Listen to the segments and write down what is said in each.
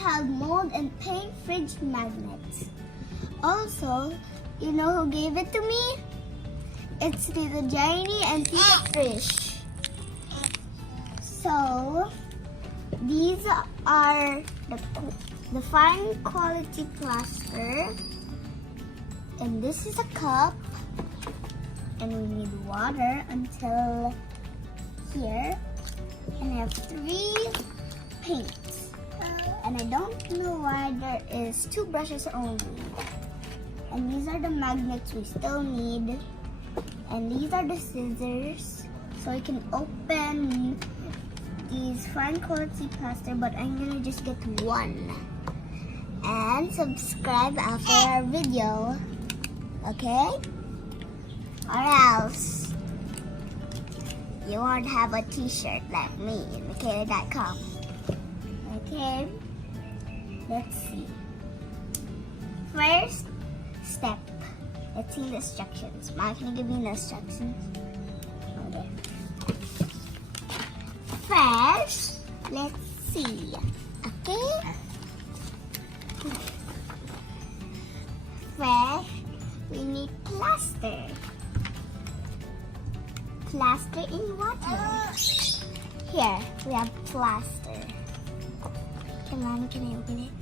have mold and paint fridge magnets. Also, you know who gave it to me? It's Tita Jenny and Tita Trish. So, these are the fine quality plaster. And this is a cup. And we need water until here. And I have 3 paints. And I don't know why there is 2 brushes only. And these are the magnets we still need. And these are the scissors. So we can open these fine quality plaster, but I'm gonna just get 1. And subscribe after our video. Okay? Or else you won't have a t-shirt like me in Mikayla.com. Okay? Let's see. First step. Let's see the instructions. Mom, can you give me the instructions? Okay. First, let's see. Okay? First, we need plaster. Plaster in water. Here, we have plaster. Come on, can I open it?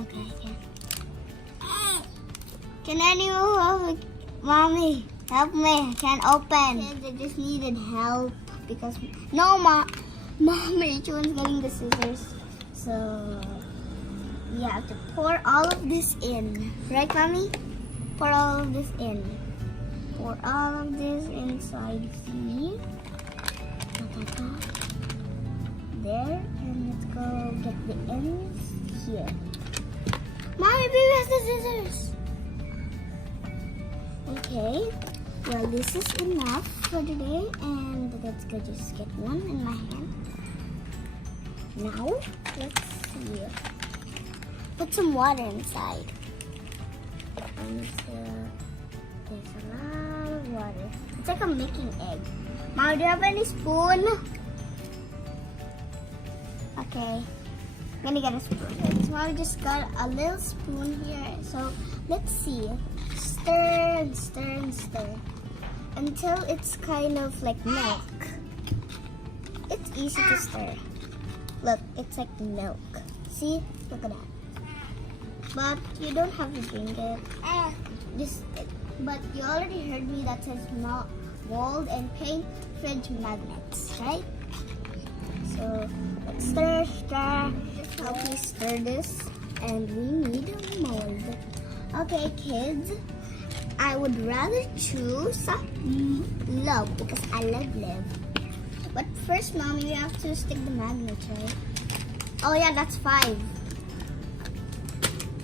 Okay, I can. Can anyone, Mommy, help me? I can't open. I just needed help because, no, Mommy, each one's getting the scissors. So, we have to pour all of this in. Right, Mommy? Pour all of this in. Pour all of this inside. See? There. And let's go get the ends here. Mommy, baby has the scissors. Okay. Well, this is enough for today. And let's go just get one in my hand. Now, let's see. Put some water inside. And there's a lot of water. It's like I'm making egg. Mom, do you have any spoon? Okay. I'm gonna get a spoon. So I just got a little spoon here. So let's see. Stir and stir and stir until it's kind of like milk. It's easy to stir. Look, it's like milk. See? Look at that. But you don't have to drink it. But you already heard me that says mold and paint fridge magnets, right? So let's stir. Help me stir this, and we need mold. Okay, kids. I would rather choose love because I love love. But first, Mommy, we have to stick the magnets, right? Oh yeah, that's 5.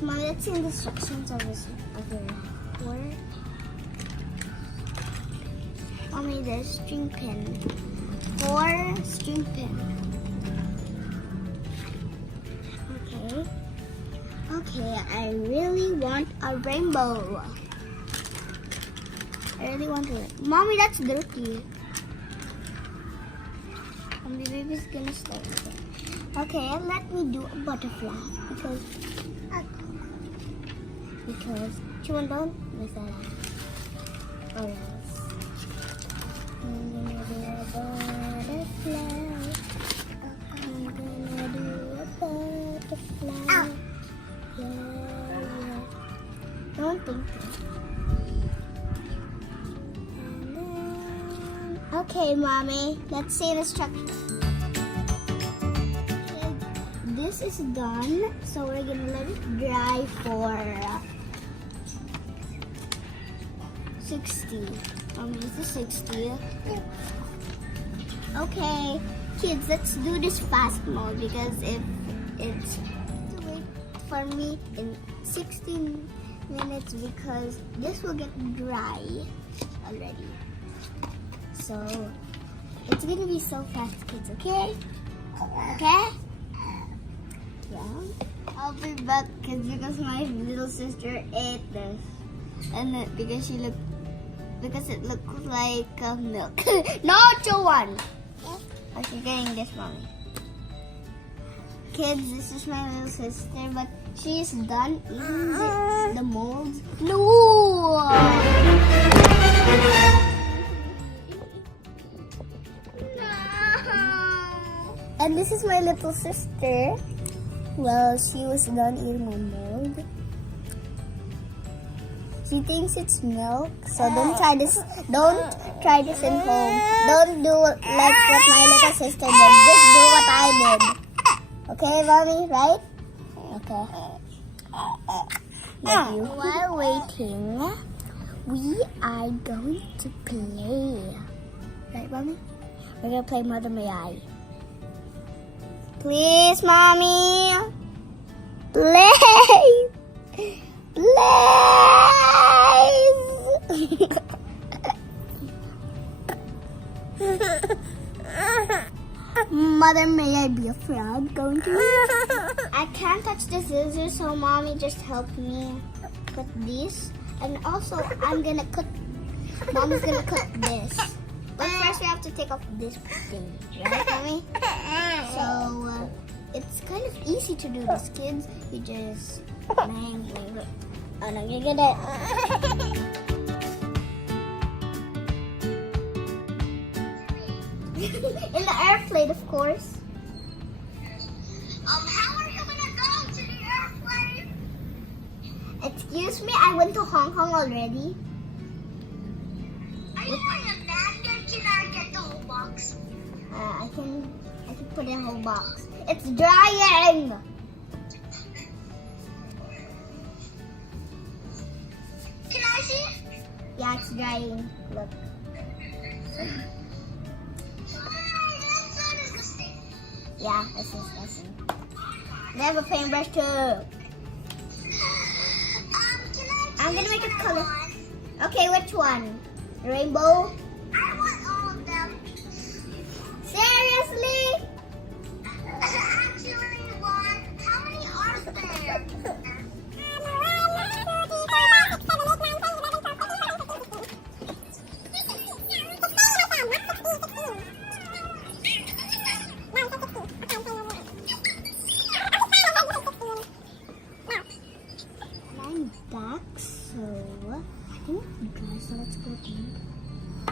Mommy, let's see the instructions of this. Okay, 4. Mommy, there's string pin. 4 string pin. Okay. Okay, I really want a rainbow. I really want to. Mommy, that's dirty. Mommy, baby's gonna start again. Okay, let me do a butterfly because children don't mess that up. Or else. I'm gonna do a butterfly. I'm gonna do a butterfly. Ow. Yeah. Don't think that. Okay, Mommy, let's see the instructions. This is done, so we're gonna let it dry for 60. This is 60. Okay, kids, let's do this fast mode because if it's wait for me in 16 minutes because this will get dry already. So, it's gonna be so fast, kids, okay? Okay? Yeah. I'll be back, kids, because my little sister ate this. And because it looked like milk. No, Joanne! Oh, she's getting this, Mommy. Kids, this is my little sister, but she's done eating the molds. No! And this is my little sister. Well, she was done eating a mold. She thinks it's milk, so don't try this. Don't try this at home. Don't do like what my little sister did. Just do what I did. Okay, mommy, right? Okay. Love you. While waiting, we are going to play. Right, mommy? We're gonna play Mother May I. Please, mommy. Play. Mother, may I be a frog? Going to? I can't touch the scissors, so mommy just help me cut these. And also, I'm gonna cut. Mommy's gonna cut this. But first, we have to take off this thing, right, mommy? So it's kind of easy to do this, kids. You just bang. Oh no, you get it. In the airplane, of course. How are you gonna go to the airplane? Excuse me, I went to Hong Kong already. Are you wearing a bag or can I get the whole box? I can put in a whole box. It's drying. Can I see? Yeah, it's drying. Look. Yeah, that's disgusting. They have a paintbrush too. I'm gonna make a color. Okay, which one? Rainbow? I want all of them. Seriously? Actually, one. How many are there? Back, so I think it's dry, so let's go in.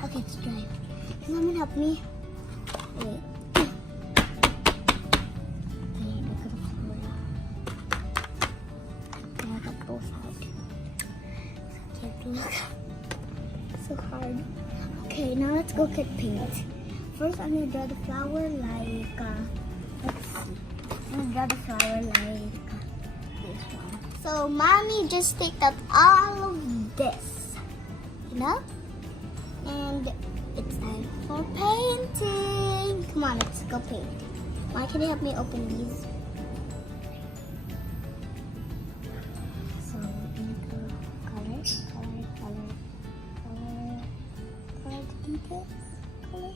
Okay, it's dry. Can someone help me? Wait. Okay, look at the floor. I got both out. Okay, please. So hard. Okay, now let's go get paint. First, I'm gonna draw the flower like, let's see. I'm gonna draw the flower like this one. So, mommy just take out all of this, you know? And it's time for painting. Come on, let's go paint. Why can you help me open these? So, color the details. Color.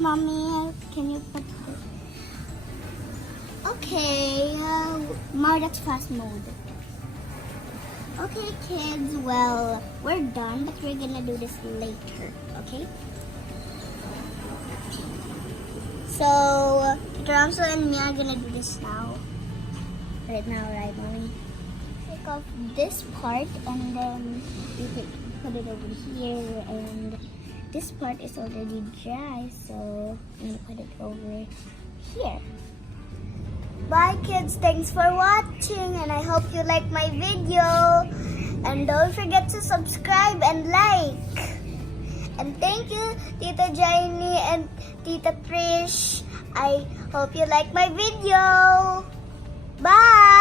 Mommy, can you put this? Okay, that's fast mode. Okay, kids, well, we're done, but we're gonna do this later, okay? So, Ramso and me are gonna do this now. Right now, right, Mommy? Take off this part, and then you can put it over here, and this part is already dry, so I'm gonna put it over here. Bye kids, thanks for watching and I hope you like my video. And don't forget to subscribe and like. And thank you Tita Jaini and Tita Trish. I hope you like my video. Bye!